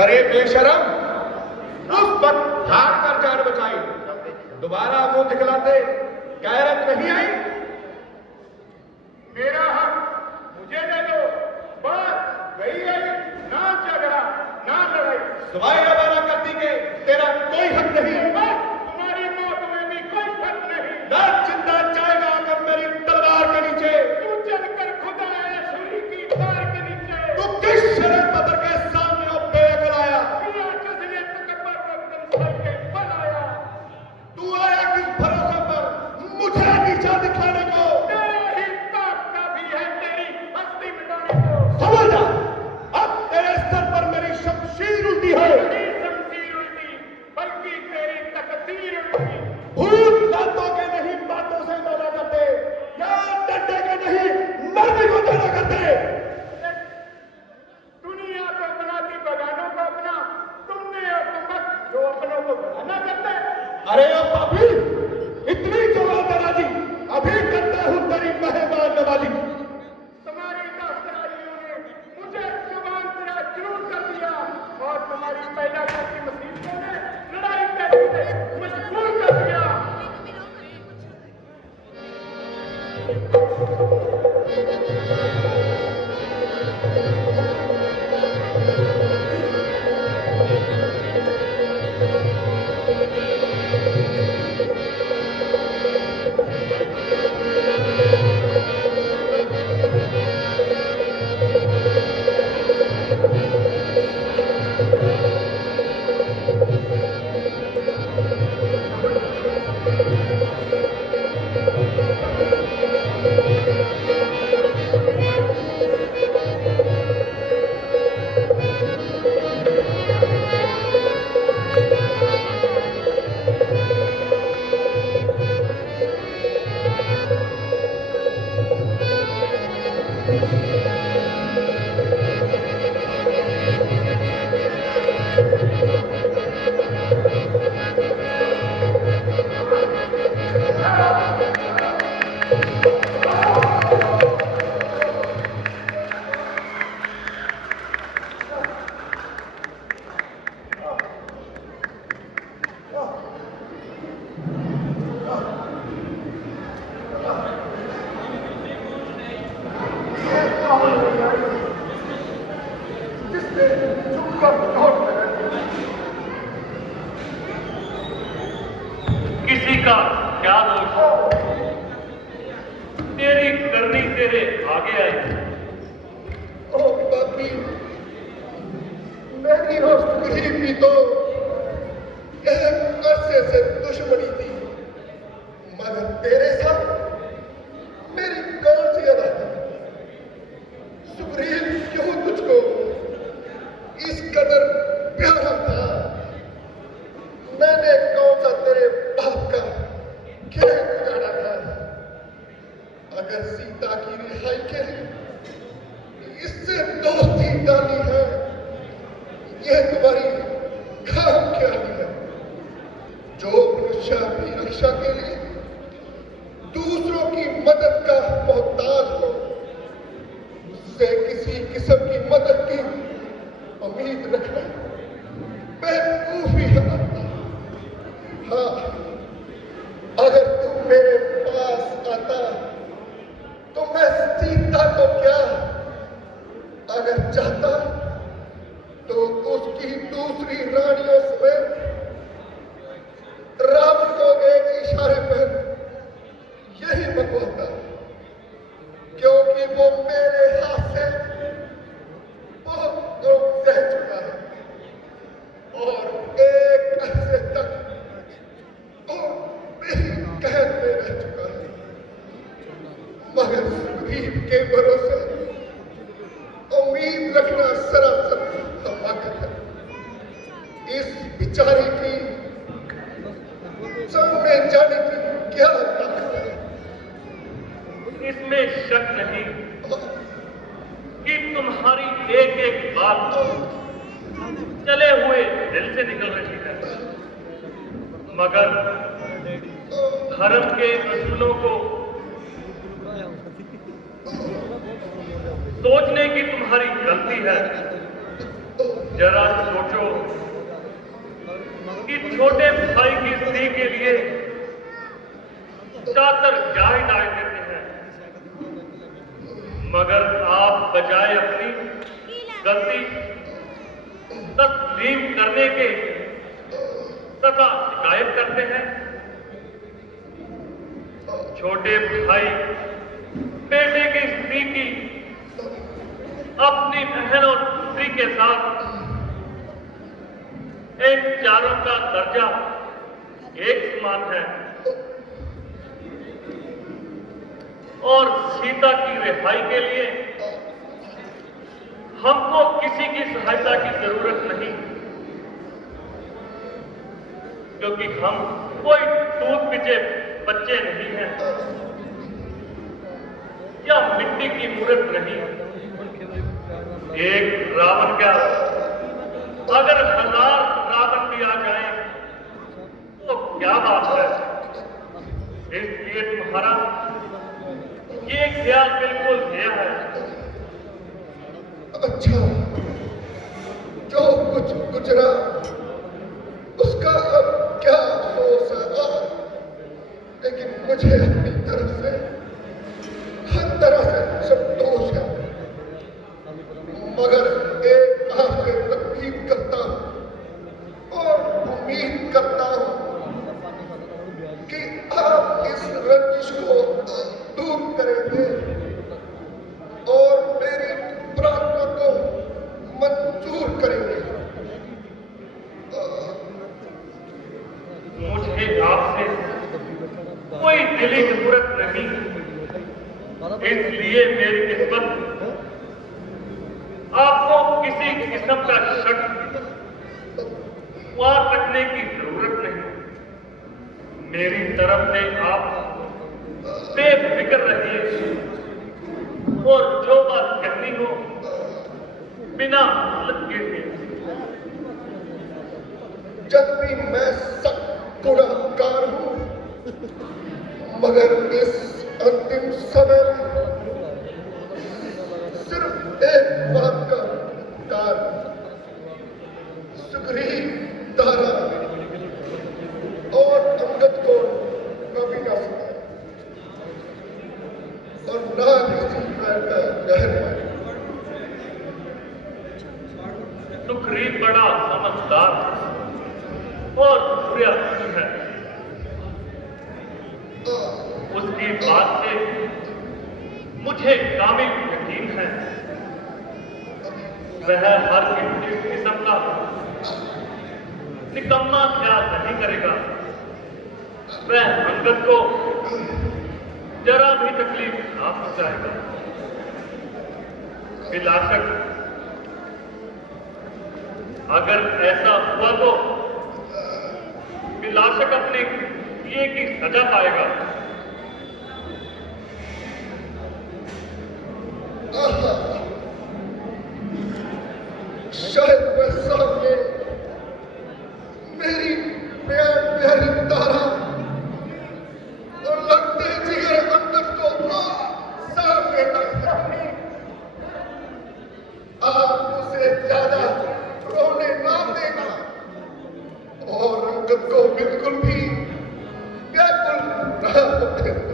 अरे बेशरम, उस वक्त भाग कर जान बचाई, दोबारा मुंह दिखलाते गैरत नहीं आई? मेरा हक मुझे दे दो, बात गई आई, ना झगड़ा ना लड़ाई। सुबाई रवाना करती के तेरा कोई हक नहीं। तुम्हारी मौत में भी कोई हक नहीं। ना जिंदा जाएगा आकर मेरी तलवार के नीचे। तू चलकर खुदा है सूरी की तार के नीचे। तू किस शरत बदर के सामने बेअकल आया? किसने तकब्बर को सर के बल आया? तू आया किस भरोसे पर मुझे नीचा दिखाने को? तेरे ही ताक का भी है तेरी हस्ती मिटाने को। समझ जा, अब तेरे सर पर मेरी शमशीर उल्टी है। तेरी शमशीर उल्टी, बल्कि तेरी तकदीर उल्टी। भूत दांतों के नहीं बातों से मना करते, या डंडे के नहीं मरने को जाना करते। दुनिया को बनाती बगानों को अपना, तुमने हुकूमत जो अपनों को बनाना करते। अरे ओ पापी, इतनी जवान दराजी, अभी करता हूं तेरी मेहमान नवाजी। तुम्हारी दास्तानियों ने मुझे जुबान से जुनून कर दिया, और तुम्हारी पैदा करती मुसीबतों ने लड़ाई करने से मजबूर कर दिया। किसी का क्या दोष? तेरी करनी तेरे आगे आई। ओ पापी, मेरी हौसली भी तो एक अरसे से दुश्मनी थी, मगर तेरे साथ मेरी कौन सी अदा थी? सुग्रीव क्यों तुझको इस कदर प्यारा था? मैंने कौन सा तेरे बाप का खेल बिगाड़ा था? अगर सीता की रिहाई के लिए इससे दोस्ती डाली है, यह तुम्हारी काम क्या है? जो मनुष्य अपनी रक्षा के लिए दूसरों की मदद का मोहताज हो, उससे किसी किस्म की मदद की उम्मीद रखना बेवकूफी है। हाँ, अगर तुम मेरे पास आता तो मैं सीता को क्या, अगर चाहता तो उसकी दूसरी रानियों समेत राम को एक इशारे पर यही मंगवाता, क्योंकि वो मेरे हाथ से बहुत दुख सह चुका है और एक अरसे तक वो मेरी कैद में रह चुका है। मगर सुग्रीव के भरोसे उम्मीद रखना सरासर हमाकत है। इस बेचारे की सामने जाने की क्या ताकत है? इसमें शक नहीं कि तुम्हारी एक एक बात चले हुए दिल से निकल रही है, मगर धर्म के असूलों को सोचने की तुम्हारी गलती है। जरा सोचो कि छोटे भाई की स्त्री के लिए चादर क्या हिदायत देते हैं, मगर आप बजाय अपनी गलती तस्लीम करने के सदा शिकायत करते हैं। छोटे भाई बेटे की स्त्री की अपनी बहन और स्त्री के साथ इन चारों का दर्जा एक समान है और सीता की रिहाई के लिए हमको किसी की सहायता की जरूरत नहीं, क्योंकि हम कोई दूध पीछे बच्चे नहीं हैं या मिट्टी की मूर्त नहीं। एक रावण क्या, अगर 1000 रावण भी आ जाए तो क्या बात है। इसलिए तुम्हारा ये ख्याल बिल्कुल नया है। अच्छा, जो कुछ गुजरा उसका अब क्या अफसोस है, लेकिन मुझे अपनी तरफ से हर तरह से संतोष है। मगर एक आपसे तकलीफ करता हूं और उम्मीद करता हूं कि आप इस रंजिश को दूर करेंगे और मेरी प्रार्थना को मंजूर करेंगे। मुझे आपसे कोई दिली जरूरत नहीं, इसलिए मेरी किस्मत आपको किसी किस्म का शक वहां रखने की जरूरत नहीं। मेरी तरफ से आप बेफिक्र रहिए और जो बात कहनी हो बिना लगे हुए। जब भी मैं सख्त गुनहगार हूं, मगर इस अंतिम समय में सिर्फ एक बात का कार सुग्रीव दारा और अंगद को कभी ना सुना और ना किसी प्रकार का जहर मारे। सुग्रीव बड़ा समझदार और सूर्यासी है। उसकी बात से मुझे कामिल यकीन है। वह हर किस्म का निकम्मा ख्याल नहीं करेगा। वह अंगद को जरा भी तकलीफ ना पहुंचाएगा। बिलाशक अगर ऐसा हुआ तो बिलाशक अपने किए की सजा पाएगा। शायद वह सामने मेरी प्यारी तारा और लगते जिगर अंगद को सामने रखा। आप उसे ज्यादा रोने ना देना और अंगद को बिल्कुल भी व्याकुल ना होने देना।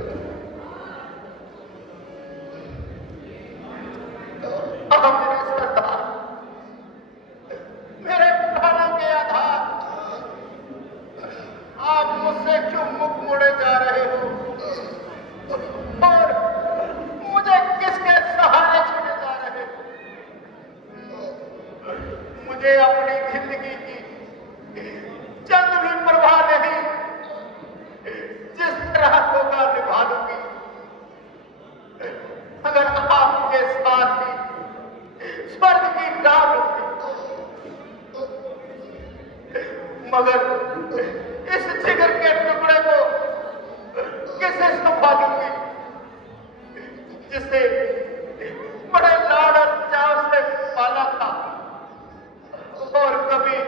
मेरे प्राणों के आधार, आप मुझसे क्यों मुख मोड़े जा रहे हो और मुझे किसके सहारे छोड़े जा रहे हो? मुझे अपनी जिंदगी की चंद भी परवाह नहीं, जिस तरह होगा निभा लूंगी। अगर आपके साथ ही स्वर्ग की डाल होगी, मगर इस जिगर के टुकड़े को किसे संभालूंगी जिसे बड़े लाड़ और चाव से पाला था और कभी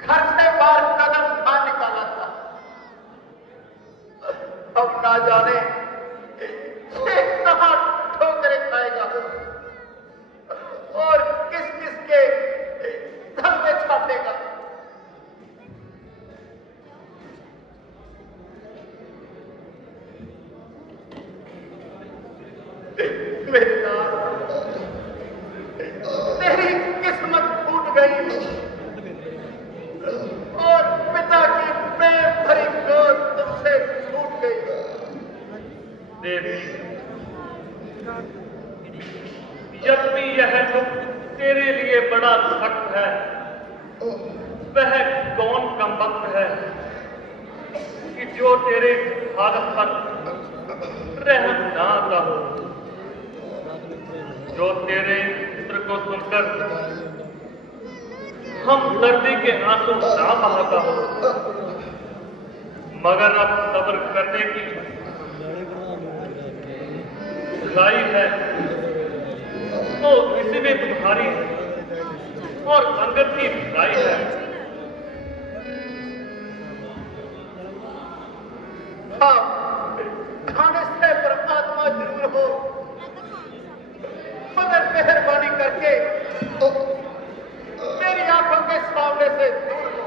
घर से बाहर कदम ना निकाला था। अब ना जाने ये कहां ठोकरें खाएगा और किस किस के गई और पिता की प्रेम भरी गोद तुमसे छूट गई। देवी, जब भी यह दुख तेरे लिए बड़ा सख्त है, वह कौन कम वक्त है कि जो तेरे हालत पर रहम ना आता हो, जो तेरे चित्र को सुनकर हम दर्दी के आंसू ना बहाता हो, मगर अब सब्र करने की भलाई है तो इसी में तुम्हारी और अंगद की भलाई है। हाँ, खाने से परमात्मा जरूर हो, मगर मेहरबानी करके मेरी आंखों के सामने से दूर हो।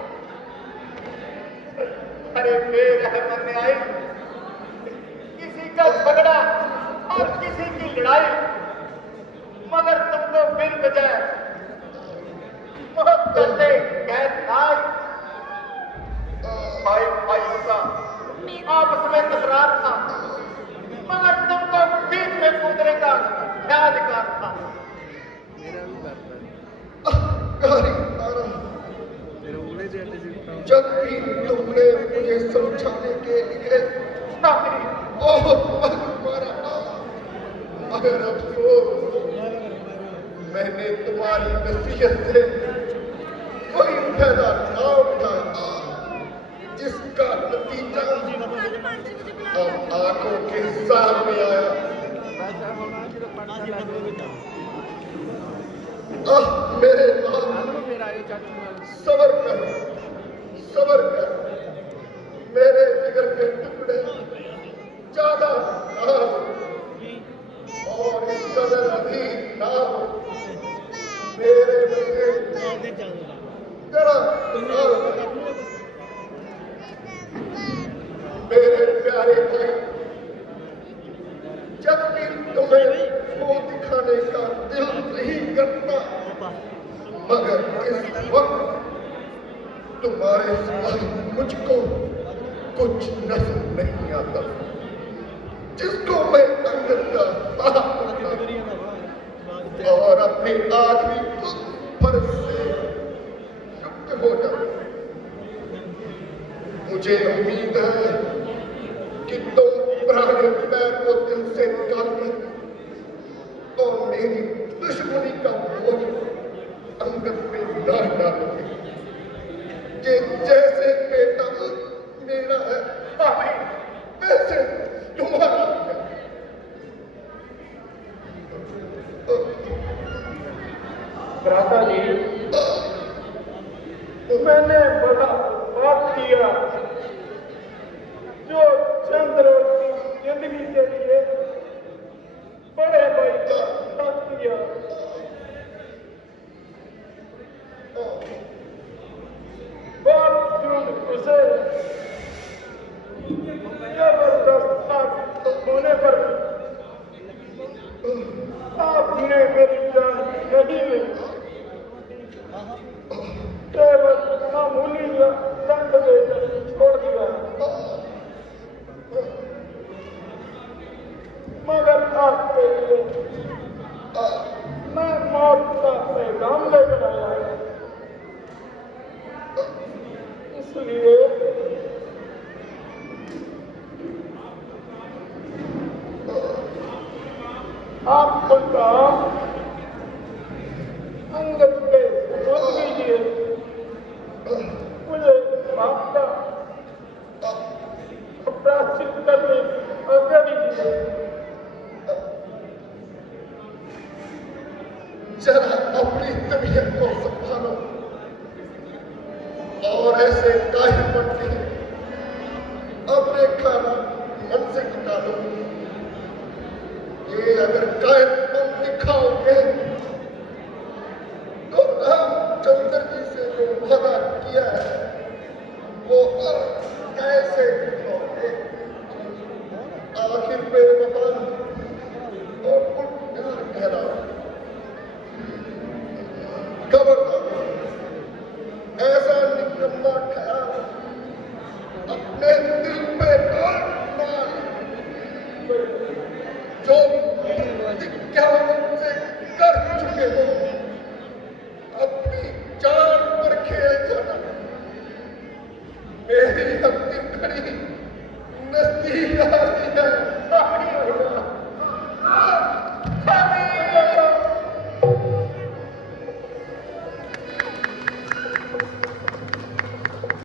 अरे बेरहम न्याय, किसी का झगड़ा और किसी की लड़ाई, मगर तुमको बिन बजाय बहुत करते कैद नाई। भाई भाई का आपस में तकरार था, मगर तुमको बीच में कूदने का क्या अधिकार था? जब भी तुमने मुझे समझाने के लिए बहुत मारा, मगर अफसोस मैंने तुम्हारी नसीहत से कोई फायदा ना उठाया, जिसका नतीजा अब आंखों के सामने आया। मेरे सबर कर, सबर कर, मेरे जिगर के टुकड़े ज्यादा ना हो और इस कदर अभी ना हो। मेरे बच्चे जरा मेरे प्यारे भाई, जब भी तुम्हें मुंह दिखाने का दिल नहीं करता, मगर इस वक्त तुम्हारे सिवा मुझको कुछ नजर नहीं आता, जिसको मैं अंगद का साथ और अपने आखिरी फर्ज से युक्त हो जाऊं। मुझे उम्मीद है कि तुम पुराने पैर को दिल से निकाल कर और मेरी दुश्मनी का बोझ अंगद पे ना डालोगे, कि जैसे बेटा मेरा है वैसे तुम्हारा है। भ्राता जी, मैंने बड़ा पाप किया, जो चंद रोज की जिंदगी के लिए बड़े भाई का साथ किया। बावजूद उसे जबरदस्त साथ होने पर आपने मेरी जान नहीं ली, केवल मामूली दंड देकर छोड़ दिया। मगर आपके लिए मैं मौत का पैगाम लेकर आया, इसलिए आपको अंगद पे रोक दीजिए, मुझे आपका प्रायश्चित करने आज्ञा दीजिए। जरा अपनी तबीयत को संभालो और ऐसे काहे बनते अपने खाना मन से निकालो। ये अगर कायद तुम दिखाओगे तो रामचंद्र जी से जो वादा किया है वो अब कैसे दिखाओगे? आखिर मेरे भगवान और ठहराओ, खबरदार जो प्रतिज्ञा मुझसे कर चुके हो, अपनी जान पर खेल जाना। मेरी अंतिम घड़ी नजदीक आ रही है।